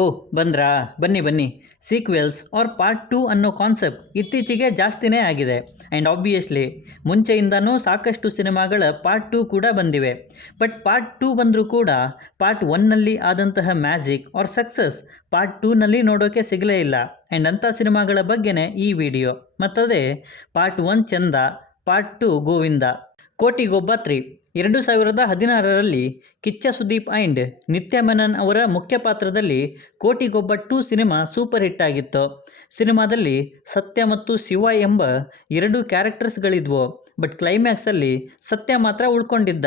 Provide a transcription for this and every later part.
ಓಹ್ ಬಂದ್ರಾ, ಬನ್ನಿ ಬನ್ನಿ. Sequels are part 2 ಅನ್ನೋ ಕಾನ್ಸೆಪ್ಟ್ ಇತ್ತೀಚೆಗೆ ಜಾಸ್ತಿನೇ ಆಗಿದೆ. ಆ್ಯಂಡ್ ಆಬ್ವಿಯಸ್ಲಿ ಮುಂಚೆಯಿಂದನೂ ಸಾಕಷ್ಟು ಸಿನಿಮಾಗಳ ಪಾರ್ಟ್ 2 ಕೂಡ ಬಂದಿವೆ. ಬಟ್ ಪಾರ್ಟ್ 2 ಬಂದರೂ ಕೂಡ ಪಾರ್ಟ್ 1ನಲ್ಲಿ ಆದಂತಹ ಮ್ಯಾಜಿಕ್ ಆರ್ ಸಕ್ಸಸ್ ಪಾರ್ಟ್ 2ನಲ್ಲಿ ನೋಡೋಕ್ಕೆ ಸಿಗಲೇ ಇಲ್ಲ. ಆ್ಯಂಡ್ ಅಂಥ ಸಿನಿಮಾಗಳ ಬಗ್ಗೆನೇ ಈ ವಿಡಿಯೋ. ಮತ್ತದೇ ಪಾರ್ಟ್ 1 ಚಂದ, ಪಾರ್ಟ್ 2 ಗೋವಿಂದ. ಕೋಟಿಗೊಬ್ಬ 3 2016ರಲ್ಲಿ ಕಿಚ್ಚ ಸುದೀಪ್ ಆ್ಯಂಡ್ ನಿತ್ಯ ಮೆನನ್ ಅವರ ಮುಖ್ಯ ಪಾತ್ರದಲ್ಲಿ ಕೋಟಿಗೊಬ್ಬ 2 ಸಿನಿಮಾ ಸೂಪರ್ ಹಿಟ್ ಆಗಿತ್ತು. ಸಿನಿಮಾದಲ್ಲಿ ಸತ್ಯ ಮತ್ತು ಶಿವ ಎಂಬ 2 ಕ್ಯಾರೆಕ್ಟರ್ಸ್ಗಳಿದ್ವು. ಬಟ್ ಕ್ಲೈಮ್ಯಾಕ್ಸಲ್ಲಿ ಸತ್ಯ ಮಾತ್ರ ಉಳ್ಕೊಂಡಿದ್ದ.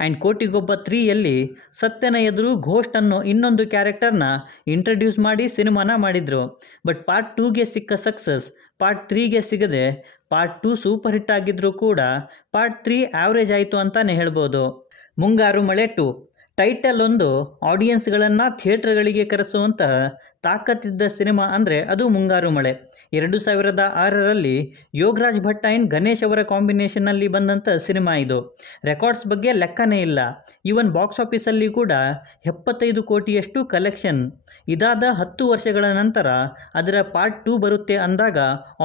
ಆ್ಯಂಡ್ ಕೋಟಿಗೊಬ್ಬ 3ಯಲ್ಲಿ ಸತ್ಯನ ಎದುರು ಘೋಸ್ಟ್ ಅನ್ನೋ ಇನ್ನೊಂದು ಕ್ಯಾರೆಕ್ಟರ್ನ ಇಂಟ್ರಡ್ಯೂಸ್ ಮಾಡಿ ಸಿನಿಮಾನ ಮಾಡಿದರು. ಬಟ್ ಪಾರ್ಟ್ 2ಗೆ ಸಿಕ್ಕ ಸಕ್ಸಸ್ ಪಾರ್ಟ್ 3ಗೆ ಸಿಗದೆ ಪಾರ್ಟ್ 2 ಸೂಪರ್ ಹಿಟ್ ಆಗಿದ್ರೂ ಕೂಡ ಪಾರ್ಟ್ 3 ಆ್ಯಾವ್ರೇಜ್ ಆಯಿತು ಅಂತಲೇ ಹೇಳ್ಬೋದು. ಮುಂಗಾರು ಮಳೆ 2 ಟೈಟಲ್ ಒಂದು ಆಡಿಯನ್ಸ್ಗಳನ್ನು ಥಿಯೇಟ್ರ್ಗಳಿಗೆ ಕರೆಸುವಂತಹ ತಾಕತ್ತಿದ್ದ ಸಿನಿಮಾ ಅಂದರೆ ಅದು ಮುಂಗಾರು ಮಳೆ. 2006ರಲ್ಲಿ ಯೋಗರಾಜ್ ಭಟ್ ಆ್ಯಂಡ್ ಗಣೇಶ್ ಅವರ ಕಾಂಬಿನೇಷನ್ನಲ್ಲಿ ಬಂದಂಥ ಸಿನಿಮಾ ಇದು. ರೆಕಾರ್ಡ್ಸ್ ಬಗ್ಗೆ ಲೆಕ್ಕನೇ ಇಲ್ಲ. ಈವನ್ ಬಾಕ್ಸ್ ಆಫೀಸಲ್ಲಿ ಕೂಡ 75 ಕೋಟಿಯಷ್ಟು ಕಲೆಕ್ಷನ್. ಇದಾದ 10 ವರ್ಷಗಳ ನಂತರ ಅದರ ಪಾರ್ಟ್ 2 ಬರುತ್ತೆ ಅಂದಾಗ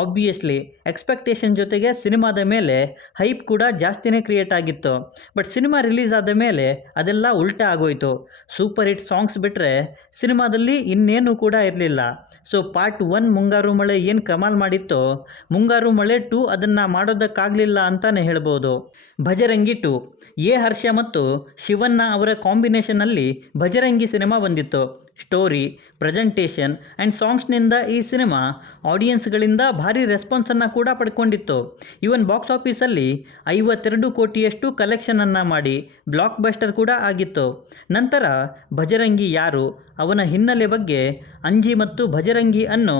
ಆಬ್ವಿಯಸ್ಲಿ ಎಕ್ಸ್ಪೆಕ್ಟೇಷನ್ ಜೊತೆಗೆ ಸಿನಿಮಾದ ಮೇಲೆ ಹೈಪ್ ಕೂಡ ಜಾಸ್ತಿನೇ ಕ್ರಿಯೇಟ್ ಆಗಿತ್ತು. ಬಟ್ ಸಿನಿಮಾ ರಿಲೀಸ್ ಆದ ಮೇಲೆ ಅದೆಲ್ಲ ಉಲ್ಟಾ ಆಗೋಯ್ತು. ಸೂಪರ್ ಹಿಟ್ ಸಾಂಗ್ಸ್ ಬಿಟ್ಟರೆ ಸಿನಿಮಾದಲ್ಲಿ ಇನ್ನೇನು ಕೂಡ ಇರಲಿಲ್ಲ. ಸೊ ಪಾರ್ಟ್ 1 ಮುಂಗಾರು ಮಳೆ ಏನು ಕಮಾಲ್ ಮಾಡಿತ್ತೋ ಮುಂಗಾರು ಮಳೆ 2 ಅದನ್ನು ಮಾಡೋದಕ್ಕಾಗಲಿಲ್ಲ ಅಂತಲೇ ಹೇಳ್ಬೋದು. ಭಜರಂಗಿ 2 ಎ ಹರ್ಷ ಮತ್ತು ಶಿವಣ್ಣ ಅವರ ಕಾಂಬಿನೇಷನ್ನಲ್ಲಿ ಭಜರಂಗಿ ಸಿನಿಮಾ ಬಂದಿತ್ತು. ಸ್ಟೋರಿ, ಪ್ರೆಸೆಂಟೇಷನ್ ಆ್ಯಂಡ್ ಸಾಂಗ್ಸ್ನಿಂದ ಈ ಸಿನಿಮಾ ಆಡಿಯನ್ಸ್ಗಳಿಂದ ಭಾರಿ ರೆಸ್ಪಾನ್ಸನ್ನು ಕೂಡ ಪಡ್ಕೊಂಡಿತ್ತು. ಈವನ್ ಬಾಕ್ಸ್ ಆಫೀಸಲ್ಲಿ 52 ಕೋಟಿಯಷ್ಟು ಕಲೆಕ್ಷನನ್ನು ಮಾಡಿ ಬ್ಲಾಕ್ ಬಸ್ಟರ್ ಕೂಡ ಆಗಿತ್ತು. ನಂತರ ಭಜರಂಗಿ ಯಾರು, ಅವನ ಹಿನ್ನೆಲೆ ಬಗ್ಗೆ ಅಂಜಿ ಮತ್ತು ಭಜರಂಗಿ ಅನ್ನೋ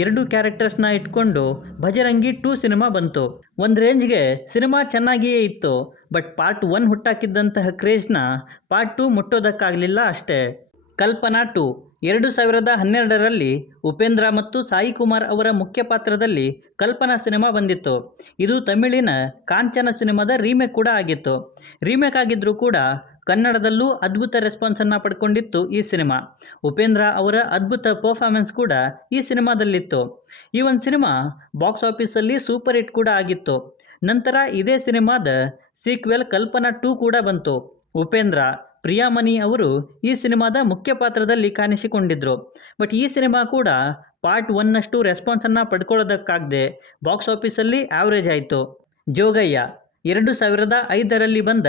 2 ಕ್ಯಾರೆಕ್ಟರ್ಸ್ನ ಇಟ್ಕೊಂಡು ಭಜರಂಗಿ 2 ಸಿನಿಮಾ ಬಂತು. ಒಂದು ರೇಂಜ್ಗೆ ಸಿನಿಮಾ ಚೆನ್ನಾಗಿಯೇ ಇತ್ತು. ಬಟ್ ಪಾರ್ಟ್ 1 ಹುಟ್ಟಾಕಿದ್ದಂತಹ ಕ್ರೇಜ್ನ ಪಾರ್ಟ್ 2 ಮುಟ್ಟೋದಕ್ಕಾಗಲಿಲ್ಲ ಅಷ್ಟೇ. ಕಲ್ಪನಾ 2 2012ರಲ್ಲಿ ಉಪೇಂದ್ರ ಮತ್ತು ಸಾಯಿ ಕುಮಾರ್ ಅವರ ಮುಖ್ಯ ಪಾತ್ರದಲ್ಲಿ ಕಲ್ಪನಾ ಸಿನಿಮಾ ಬಂದಿತ್ತು. ಇದು ತಮಿಳಿನ ಕಾಂಚನ ಸಿನಿಮಾದ ರೀಮೇಕ್ ಕೂಡ ಆಗಿತ್ತು. ರೀಮೇಕ್ ಆಗಿದ್ದರೂ ಕೂಡ ಕನ್ನಡದಲ್ಲೂ ಅದ್ಭುತ ರೆಸ್ಪಾನ್ಸನ್ನು ಪಡ್ಕೊಂಡಿತ್ತು ಈ ಸಿನಿಮಾ. ಉಪೇಂದ್ರ ಅವರ ಅದ್ಭುತ ಪರ್ಫಾರ್ಮೆನ್ಸ್ ಕೂಡ ಈ ಸಿನಿಮಾದಲ್ಲಿತ್ತು. ಈ ಒಂದು ಸಿನಿಮಾ ಬಾಕ್ಸ್ ಆಫೀಸಲ್ಲಿ ಸೂಪರ್ ಹಿಟ್ ಕೂಡ ಆಗಿತ್ತು. ನಂತರ ಇದೇ ಸಿನಿಮಾದ ಸೀಕ್ವೆಲ್ ಕಲ್ಪನಾ 2 ಕೂಡ ಬಂತು. ಉಪೇಂದ್ರ, ಪ್ರಿಯಾಮಣಿ ಅವರು ಈ ಸಿನಿಮಾದ ಮುಖ್ಯ ಪಾತ್ರದಲ್ಲಿ ಕಾಣಿಸಿಕೊಂಡಿದ್ದರು. ಬಟ್ ಈ ಸಿನಿಮಾ ಕೂಡ ಪಾರ್ಟ್ 1ನಷ್ಟು ರೆಸ್ಪಾನ್ಸನ್ನು ಪಡ್ಕೊಳ್ಳೋದಕ್ಕಾಗದೆ ಬಾಕ್ಸ್ ಆಫೀಸಲ್ಲಿ ಆ್ಯಾವ್ರೇಜ್ ಆಯಿತು. ಜೋಗಯ್ಯ 2005ರಲ್ಲಿ ಬಂದ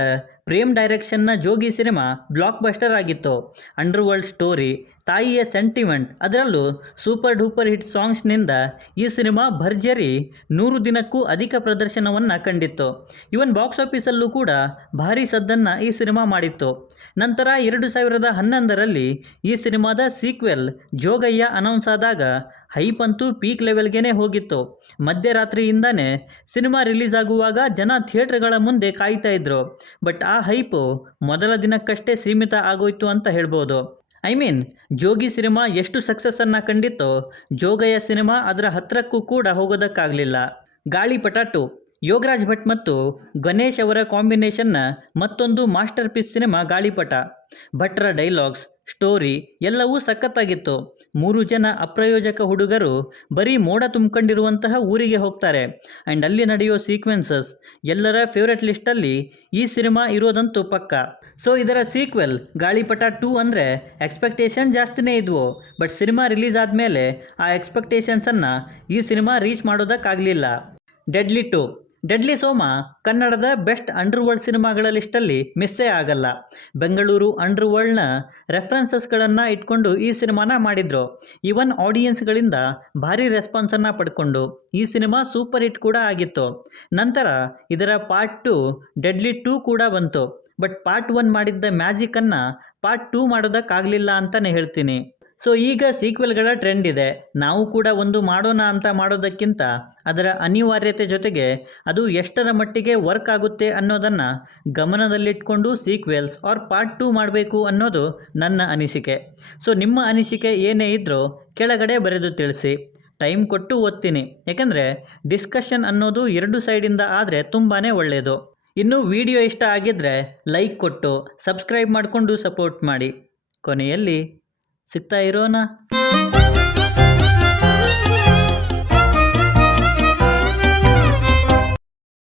ಪ್ರೇಮ್ ಡೈರೆಕ್ಷನ್ನ ಜೋಗಿ ಸಿನಿಮಾ ಬ್ಲಾಕ್ ಬಸ್ಟರ್ ಆಗಿತ್ತು. ಅಂಡರ್ ವರ್ಲ್ಡ್ ಸ್ಟೋರಿ, ತಾಯಿಯ ಸೆಂಟಿಮೆಂಟ್, ಅದರಲ್ಲೂ ಸೂಪರ್ ಡೂಪರ್ ಹಿಟ್ ಸಾಂಗ್ಸ್ನಿಂದ ಈ ಸಿನಿಮಾ ಭರ್ಜರಿ 100 ದಿನಕ್ಕೂ ಅಧಿಕ ಪ್ರದರ್ಶನವನ್ನು ಕಂಡಿತ್ತು. ಇವನ್ ಬಾಕ್ಸ್ ಆಫೀಸಲ್ಲೂ ಕೂಡ ಭಾರೀ ಸದ್ದನ್ನು ಈ ಸಿನಿಮಾ ಮಾಡಿತ್ತು. ನಂತರ 2011ರಲ್ಲಿ ಈ ಸಿನಿಮಾದ ಸೀಕ್ವೆಲ್ ಜೋಗಯ್ಯ ಅನೌನ್ಸ್ ಆದಾಗ ಹೈಪ್ ಅಂತೂ ಪೀಕ್ ಲೆವೆಲ್ಗೆ ಹೋಗಿತ್ತು. ಮಧ್ಯರಾತ್ರಿಯಿಂದನೇ ಸಿನಿಮಾ ರಿಲೀಸ್ ಆಗುವಾಗ ಜನ ಥಿಯೇಟ್ರ್ಗಳ ಮುಂದೆ ಕಾಯ್ತಾ ಇದ್ರು. ಬಟ್ ಆ ಹೈಪು ಮೊದಲ ದಿನಕ್ಕಷ್ಟೇ ಸೀಮಿತ ಆಗೋಯ್ತು ಅಂತ ಹೇಳ್ಬೋದು. ಜೋಗಿ ಸಿನಿಮಾ ಎಷ್ಟು ಸಕ್ಸಸ್ಸನ್ನು ಕಂಡಿತ್ತೋ ಜೋಗಯ್ಯ ಸಿನಿಮಾ ಅದರ ಹತ್ತಿರಕ್ಕೂ ಕೂಡ ಹೋಗೋದಕ್ಕಾಗಲಿಲ್ಲ. ಗಾಳಿಪಟ 2 ಯೋಗರಾಜ್ ಭಟ್ ಮತ್ತು ಗಣೇಶ್ ಅವರ ಕಾಂಬಿನೇಷನ್ನ ಮತ್ತೊಂದು ಮಾಸ್ಟರ್ ಪೀಸ್ ಸಿನಿಮಾ ಗಾಳಿಪಟ. ಭಟ್ರ ಡೈಲಾಗ್ಸ್, ಸ್ಟೋರಿ ಎಲ್ಲವೂ ಸಖತ್ತಾಗಿತ್ತು. 3 ಜನ ಅಪ್ರಯೋಜಕ ಹುಡುಗರು ಬರೀ ಮೋಡ ತುಂಬಿಕೊಂಡಿರುವಂತಹ ಊರಿಗೆ ಹೋಗ್ತಾರೆ. ಆ್ಯಂಡ್ ಅಲ್ಲಿ ನಡೆಯೋ ಸೀಕ್ವೆನ್ಸಸ್ ಎಲ್ಲರ ಫೇವ್ರೆಟ್ ಲಿಸ್ಟಲ್ಲಿ ಈ ಸಿನಿಮಾ ಇರೋದಂತೂ ಪಕ್ಕ. ಸೊ ಇದರ ಸೀಕ್ವೆಲ್ ಗಾಳಿಪಟ 2 ಅಂದರೆ ಎಕ್ಸ್ಪೆಕ್ಟೇಷನ್ ಜಾಸ್ತಿನೇ ಇದ್ವು. ಬಟ್ ಸಿನಿಮಾ ರಿಲೀಸ್ ಆದಮೇಲೆ ಆ ಎಕ್ಸ್ಪೆಕ್ಟೇಷನ್ಸನ್ನು ಈ ಸಿನಿಮಾ ರೀಚ್ ಮಾಡೋದಕ್ಕಾಗಲಿಲ್ಲ. ಡೆಡ್ಲಿ ಸೋಮ ಕನ್ನಡದ ಬೆಸ್ಟ್ ಅಂಡರ್ ವರ್ಲ್ಡ್ ಸಿನಿಮಾಗಳ ಲಿಸ್ಟಲ್ಲಿ ಮಿಸ್ಸೇ ಆಗಲ್ಲ. ಬೆಂಗಳೂರು ಅಂಡರ್ ವರ್ಲ್ಡ್ನ ರೆಫರೆನ್ಸಸ್ಗಳನ್ನು ಇಟ್ಕೊಂಡು ಈ ಸಿನಿಮಾನ ಮಾಡಿದರು. ಈವನ್ ಆಡಿಯನ್ಸ್ಗಳಿಂದ ಭಾರಿ ರೆಸ್ಪಾನ್ಸನ್ನು ಪಡ್ಕೊಂಡು ಈ ಸಿನಿಮಾ ಸೂಪರ್ ಹಿಟ್ ಕೂಡ ಆಗಿತ್ತು. ನಂತರ ಇದರ ಪಾರ್ಟ್ 2 ಡೆಡ್ಲಿ 2 ಕೂಡ ಬಂತು. ಬಟ್ ಪಾರ್ಟ್ 1 ಮಾಡಿದ್ದ ಮ್ಯಾಜಿಕನ್ನು ಪಾರ್ಟ್ 2 ಮಾಡೋದಕ್ಕಾಗಲಿಲ್ಲ ಅಂತಲೇ ಹೇಳ್ತೀನಿ. ಸೊ ಈಗ ಸೀಕ್ವೆಲ್ಗಳ ಟ್ರೆಂಡ್ ಇದೆ. ನಾವು ಕೂಡ ಒಂದು ಮಾಡೋಣ ಅಂತ ಮಾಡೋದಕ್ಕಿಂತ ಅದರ ಅನಿವಾರ್ಯತೆ ಜೊತೆಗೆ ಅದು ಎಷ್ಟರ ಮಟ್ಟಿಗೆ ವರ್ಕ್ ಆಗುತ್ತೆ ಅನ್ನೋದನ್ನು ಗಮನದಲ್ಲಿಟ್ಕೊಂಡು ಸೀಕ್ವೆಲ್ಸ್ ಆರ್ ಪಾರ್ಟ್ 2 ಮಾಡಬೇಕು ಅನ್ನೋದು ನನ್ನ ಅನಿಸಿಕೆ. ಸೊ ನಿಮ್ಮ ಅನಿಸಿಕೆ ಏನೇ ಇದ್ದರೂ ಕೆಳಗಡೆ ಬರೆದು ತಿಳಿಸಿ. ಟೈಮ್ ಕೊಟ್ಟು ಓದ್ತೀನಿ. ಯಾಕೆಂದರೆ ಡಿಸ್ಕಷನ್ ಅನ್ನೋದು 2 ಸೈಡಿಂದ ಆದರೆ ತುಂಬಾ ಒಳ್ಳೆಯದು. ಇನ್ನು ವಿಡಿಯೋ ಇಷ್ಟ ಆಗಿದ್ದರೆ ಲೈಕ್ ಕೊಟ್ಟು ಸಬ್ಸ್ಕ್ರೈಬ್ ಮಾಡಿಕೊಂಡು ಸಪೋರ್ಟ್ ಮಾಡಿ. ಕೊನೆಯಲ್ಲಿ ಸಿಗ್ತಾ ಇರೋಣ.